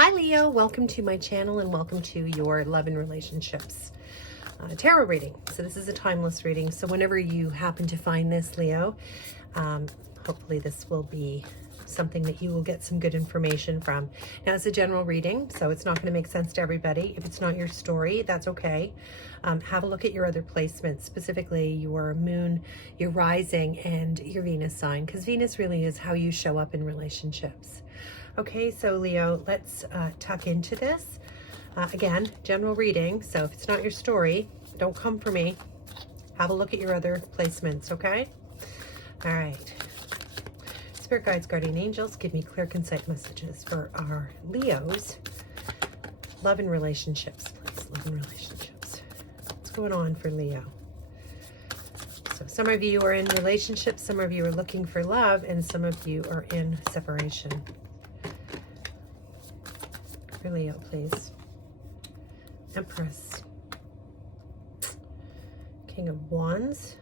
Hi Leo, welcome to my channel and welcome to your love and relationships tarot reading. So this is a timeless reading. So whenever you happen to find this, Leo, hopefully this will be something that you will get some good information from. Now it's a general reading, so it's not going to make sense to everybody. If it's not your story, that's okay. Have a look at your other placements, specifically your moon, your rising, and your Venus sign, because Venus really is how you show up in relationships. Okay, so Leo, let's tuck into this. Again, general reading, so if it's not your story, don't come for me. Have a look at your other placements, okay? All right. Spirit guides, guardian angels, give me clear, concise messages for our Leos. Love and relationships, please. Love and relationships. What's going on for Leo? So some of you are in relationships, some of you are looking for love, and some of you are in separation. For Leo, please. Empress. King of Wands.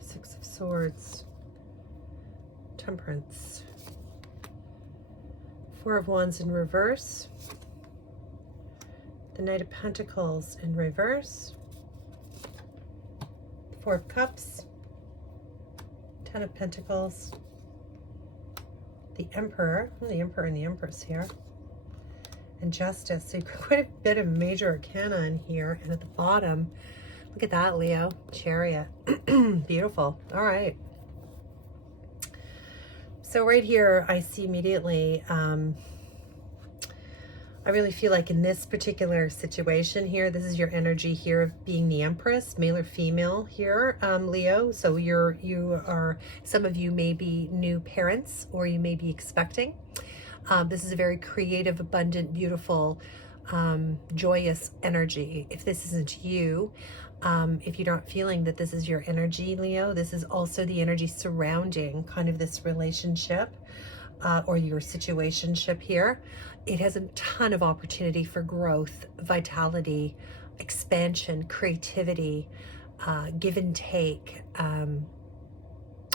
Six of Swords. Temperance. Four of Wands in reverse. The Knight of Pentacles in reverse. Four of Cups. Ten of Pentacles, the Emperor and the Empress here, and Justice. So you've got quite a bit of major arcana in here. And at the bottom, look at that, Leo, Chariot. Beautiful. All right. So right here, I see immediately, I really feel like in this particular situation here, this is your energy here of being the Empress, male or female here, Leo. So you are, some of you may be new parents or you may be expecting. This is a very creative, abundant, beautiful, joyous energy. If this isn't you, if you're not feeling that this is your energy, Leo, this is also the energy surrounding kind of this relationship. Or your situationship here. It has a ton of opportunity for growth, vitality, expansion, creativity, give and take,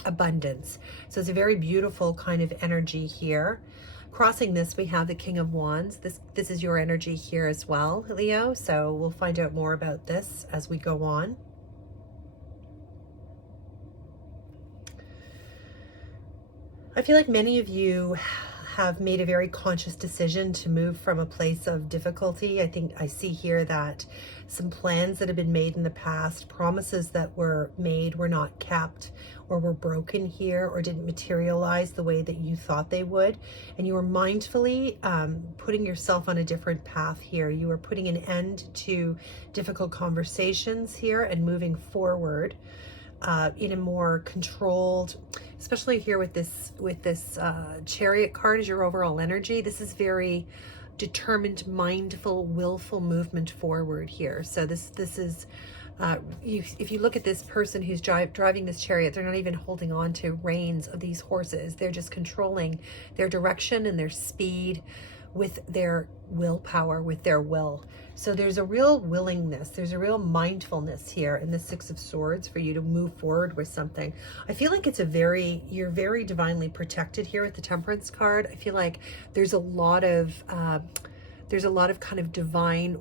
abundance. So it's a very beautiful kind of energy here. Crossing this, we have the King of Wands. This is your energy here as well, Leo. So we'll find out more about this as we go on. I feel like many of you have made a very conscious decision to move from a place of difficulty. I think I see here that some plans that have been made in the past, promises that were made were not kept or were broken here or didn't materialize the way that you thought they would. And you were mindfully putting yourself on a different path here. You were putting an end to difficult conversations here and moving forward in a more controlled, especially here with this Chariot card as your overall energy. This is very determined, mindful, willful movement forward here. So this is if you look at this person who's driving this chariot, they're not even holding on to reins of these horses. They're just controlling their direction and their speed with their willpower, with their will. So there's a real willingness, there's a real mindfulness here in the Six of Swords for you to move forward with something. I feel like it's you're very divinely protected here with the Temperance card. I feel like there's a lot of kind of divine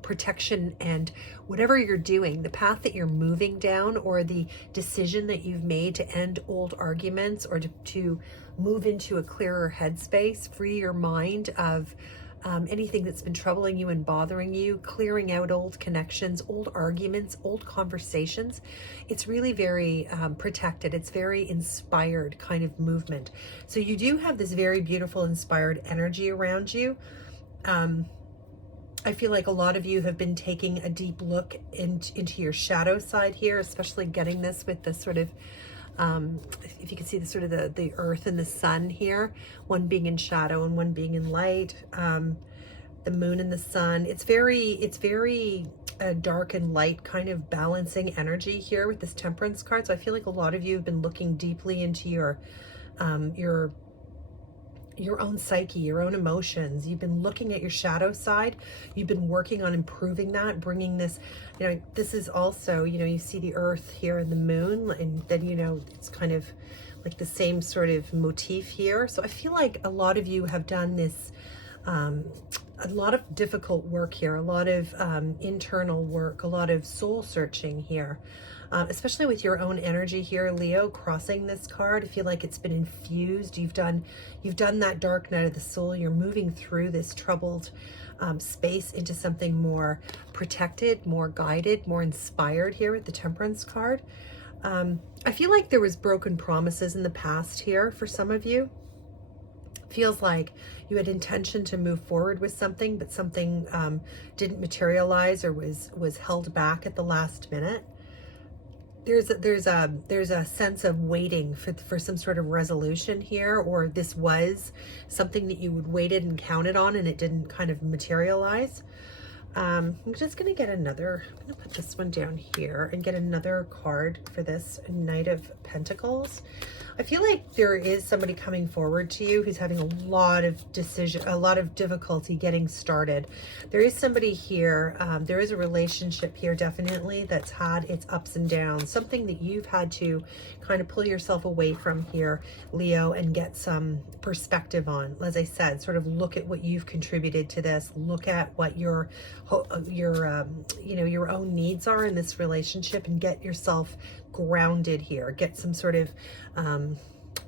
protection, and whatever you're doing, the path that you're moving down or the decision that you've made to end old arguments or to move into a clearer headspace, free your mind of anything that's been troubling you and bothering you, clearing out old connections, old arguments, old conversations. It's really very protected. It's very inspired kind of movement. So you do have this very beautiful, inspired energy around you. I feel like a lot of you have been taking a deep look into your shadow side here, especially getting this with the sort of, if you can see the sort of the earth and the sun here, one being in shadow and one being in light, the moon and the sun. It's very dark and light kind of balancing energy here with this Temperance card. So I feel like a lot of you have been looking deeply into your your own psyche, your own emotions. You've been looking at your shadow side. You've been working on improving that, bringing this, this is also, you see the earth here and the moon, and then, it's kind of like the same sort of motif here. So I feel like a lot of you have done this, a lot of difficult work here, a lot of internal work, a lot of soul searching here. Especially with your own energy here, Leo, crossing this card. I feel like it's been infused. You've done that dark night of the soul. You're moving through this troubled space into something more protected, more guided, more inspired here with the Temperance card. I feel like there was broken promises in the past here for some of you. Feels like you had intention to move forward with something, but something didn't materialize or was held back at the last minute. There's a sense of waiting for some sort of resolution here, or this was something that you waited and counted on and it didn't kind of materialize. I'm just going to get another, I'm going to put this one down here and get another card for this Knight of Pentacles. I feel like there is somebody coming forward to you who's having a lot of difficulty getting started. There is somebody here, there is a relationship here definitely that's had its ups and downs, something that you've had to kind of pull yourself away from here, Leo, and get some perspective on. As I said, sort of look at what you've contributed to this, look at what your own needs are in this relationship, and get yourself grounded here, get some sort of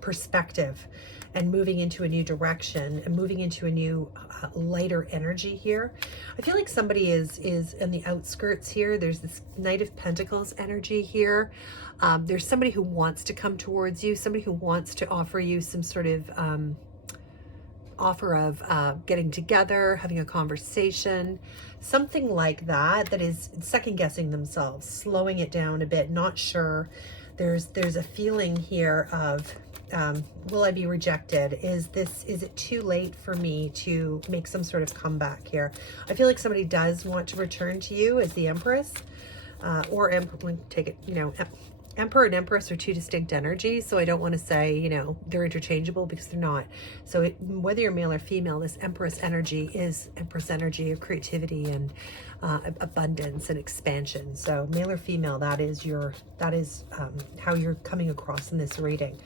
perspective, and moving into a new direction and moving into a new lighter energy here. I feel like somebody is in the outskirts here. There's this Knight of Pentacles energy here. There's somebody who wants to come towards you, somebody who wants to offer you some sort of offer of getting together, having a conversation, something like that, that is second guessing themselves, slowing it down a bit, not sure. There's a feeling here of will I be rejected? Is it too late for me to make some sort of comeback here? I feel like somebody does want to return to you as the Empress, or take it, Emperor and Empress are two distinct energies, so I don't want to say, they're interchangeable, because they're not. So whether you're male or female, this Empress energy is Empress energy of creativity and abundance and expansion. So male or female, that is how you're coming across in this reading.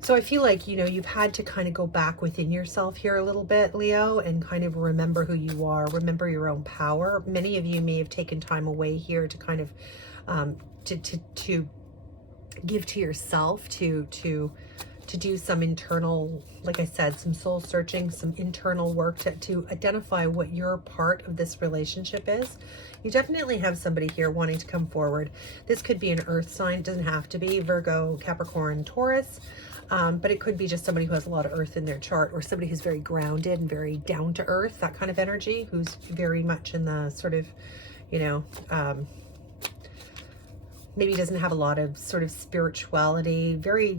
So I feel like, you've had to kind of go back within yourself here a little bit, Leo, and kind of remember who you are, remember your own power. Many of you may have taken time away here to kind of, to give to yourself, to do some internal, like I said, some soul searching, some internal work to identify what your part of this relationship is. You definitely have somebody here wanting to come forward. This could be an earth sign. It doesn't have to be Virgo, Capricorn, Taurus, but it could be just somebody who has a lot of earth in their chart, or somebody who's very grounded and very down to earth, that kind of energy, who's very much in the sort of, maybe doesn't have a lot of sort of spirituality, very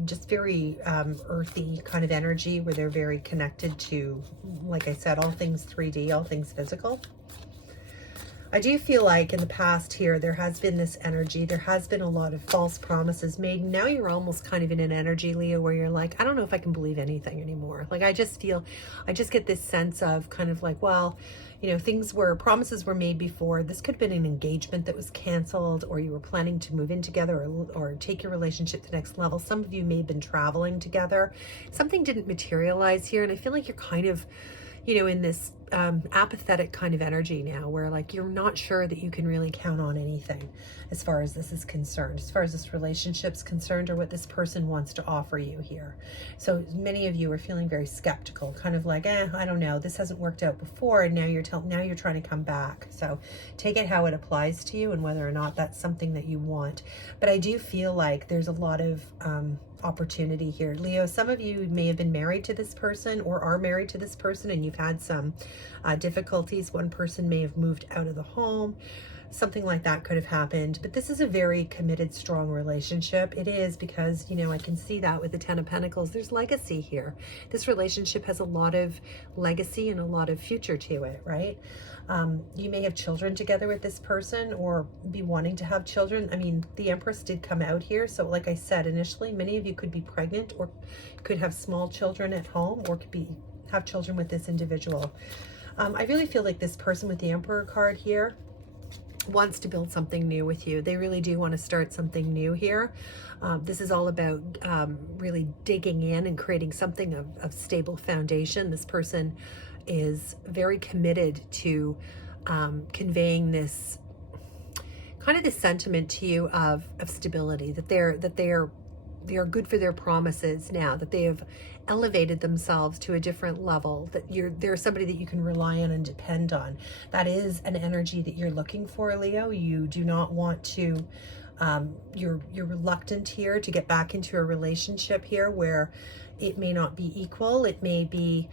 earthy kind of energy, where they're very connected to, like I said, all things 3D, all things physical. I do feel like in the past here, there has been this energy, there has been a lot of false promises made. Now you're almost kind of in an energy, Leo, where you're like, I don't know if I can believe anything anymore. Like, I just get this sense of kind of like, well, promises were made before. This could have been an engagement that was canceled, or you were planning to move in together, or take your relationship to the next level. Some of you may have been traveling together. Something didn't materialize here, and I feel like you're kind of, in this apathetic kind of energy now, where like you're not sure that you can really count on anything as far as this is concerned, as far as this relationship's concerned, or what this person wants to offer you here. So many of you are feeling very skeptical, kind of like, I don't know, this hasn't worked out before, and now you're trying to come back. So take it how it applies to you, and whether or not that's something that you want. But I do feel like there's a lot of opportunity here, Leo. Some of you may have been married to this person, or are married to this person, and you've had some difficulties. One person may have moved out of the home. Something like that could have happened, but this is a very committed, strong relationship. It is, because, I can see that with the Ten of Pentacles. There's legacy here. This relationship has a lot of legacy and a lot of future to it, right? You may have children together with this person or be wanting to have children. I mean, the Empress did come out here. So like I said, initially, many of you could be pregnant or could have small children at home or could have children with this individual. I really feel like this person with the Emperor card here wants to build something new with you. They really do want to start something new here. This is all about really digging in and creating something of stable foundation. This person is very committed to conveying this kind of this sentiment to you of stability, that they are good for their promises now, that they have elevated themselves to a different level, that they're somebody that you can rely on and depend on. That is an energy that you're looking for, Leo. You do not want to, you're reluctant here to get back into a relationship here where it may not be equal. It may be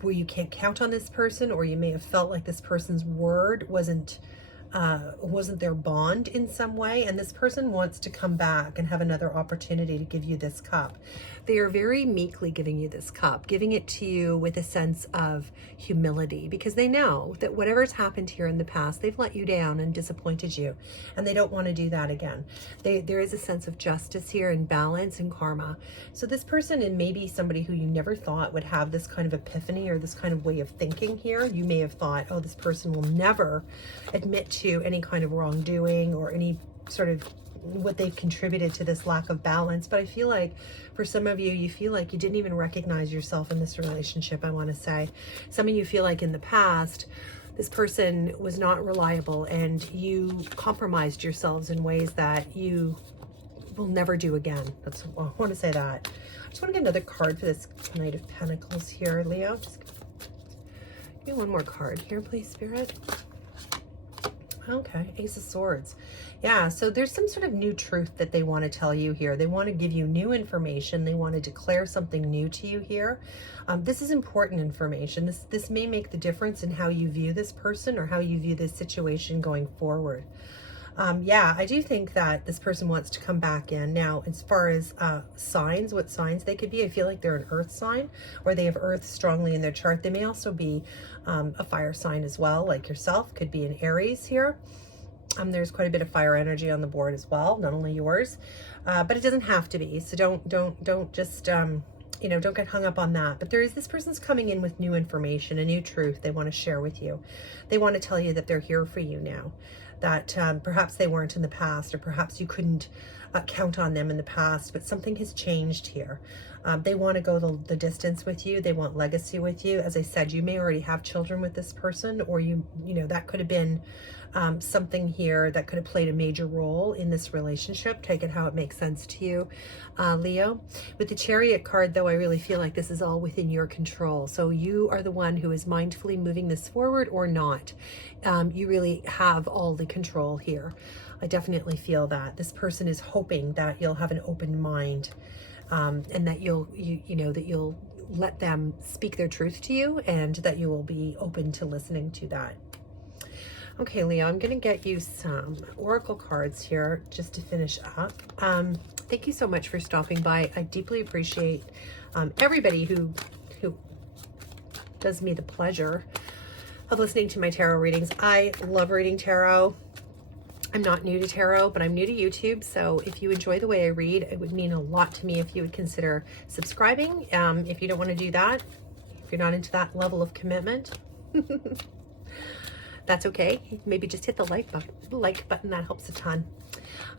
where you can't count on this person, or you may have felt like this person's word wasn't their bond in some way, and this person wants to come back and have another opportunity to give you this cup. They are very meekly giving you this cup, giving it to you with a sense of humility, because they know that whatever's happened here in the past, they've let you down and disappointed you, and they don't want to do that again. There is a sense of justice here and balance and karma. So this person, and maybe somebody who you never thought would have this kind of epiphany or this kind of way of thinking here, you may have thought, oh, this person will never admit to any kind of wrongdoing or any sort of what they've contributed to this lack of balance. But I feel like for some of you, you feel like you didn't even recognize yourself in this relationship, I want to say. Some of you feel like in the past, this person was not reliable and you compromised yourselves in ways that you will never do again. I want to say that. I just want to get another card for this Knight of Pentacles here, Leo. Just give me one more card here, please, Spirit. Okay, Ace of Swords. Yeah, so there's some sort of new truth that they want to tell you here. They want to give you new information. They want to declare something new to you here. This is important information. This may make the difference in how you view this person or how you view this situation going forward. Yeah, I do think that this person wants to come back in. Now, as far as signs, what signs they could be, I feel like they're an earth sign, or they have earth strongly in their chart. They may also be a fire sign as well, like yourself, could be an Aries here. There's quite a bit of fire energy on the board as well, not only yours, but it doesn't have to be. So don't just, you know, don't get hung up on that. But this person's coming in with new information, a new truth they want to share with you. They want to tell you that they're here for you now, that perhaps they weren't in the past, or perhaps you couldn't count on them in the past, but something has changed here. They want to go the distance with you. They want legacy with you. As I said, you may already have children with this person, or you know, that could have been something here that could have played a major role in this relationship. Take it how it makes sense to you, Leo. With the Chariot card, though, I really feel like this is all within your control. So you are the one who is mindfully moving this forward or not. You really have all the control here. I definitely feel that this person is hoping that you'll have an open mind, and that you'll let them speak their truth to you, and that you will be open to listening to that. Okay, Leo, I'm going to get you some oracle cards here just to finish up. Thank you so much for stopping by. I deeply appreciate everybody who does me the pleasure of listening to my tarot readings. I love reading tarot. I'm not new to tarot, but I'm new to YouTube. So if you enjoy the way I read, it would mean a lot to me if you would consider subscribing. If you don't want to do that, if you're not into that level of commitment, that's okay. Maybe just hit the like button. That helps a ton.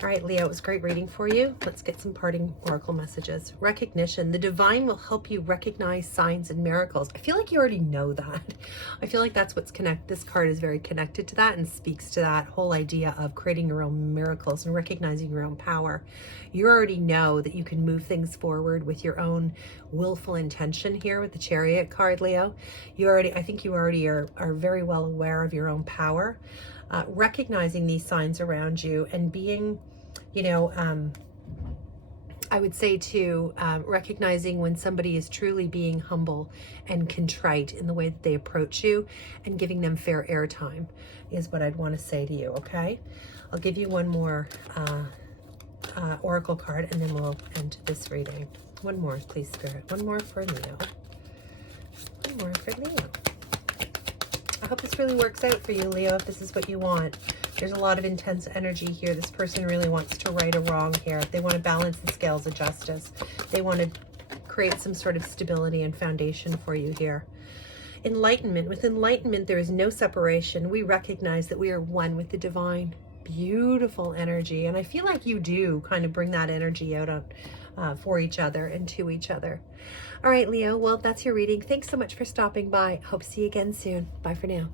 All right, Leo, it was great reading for you. Let's get some parting oracle messages. Recognition. The divine will help you recognize signs and miracles. I feel like you already know that. I feel like that's what's this card is very connected to that and speaks to that whole idea of creating your own miracles and recognizing your own power. You already know that you can move things forward with your own willful intention here with the Chariot card, Leo. I think you already are very well aware of your own power. Recognizing these signs around you and being, I would say too, recognizing when somebody is truly being humble and contrite in the way that they approach you, and giving them fair airtime is what I'd want to say to you, okay? I'll give you one more oracle card, and then we'll end this reading. One more, please, Spirit. One more for Leo. One more for Leo. I hope this really works out for you, Leo, if this is what you want. There's a lot of intense energy here. This person really wants to right a wrong here. They want to balance the scales of justice. They want to create some sort of stability and foundation for you here. Enlightenment. With enlightenment, there is no separation. We recognize that we are one with the divine. Beautiful energy. And I feel like you do kind of bring that energy out for each other and to each other. All right, Leo. Well, that's your reading. Thanks so much for stopping by. Hope to see you again soon. Bye for now.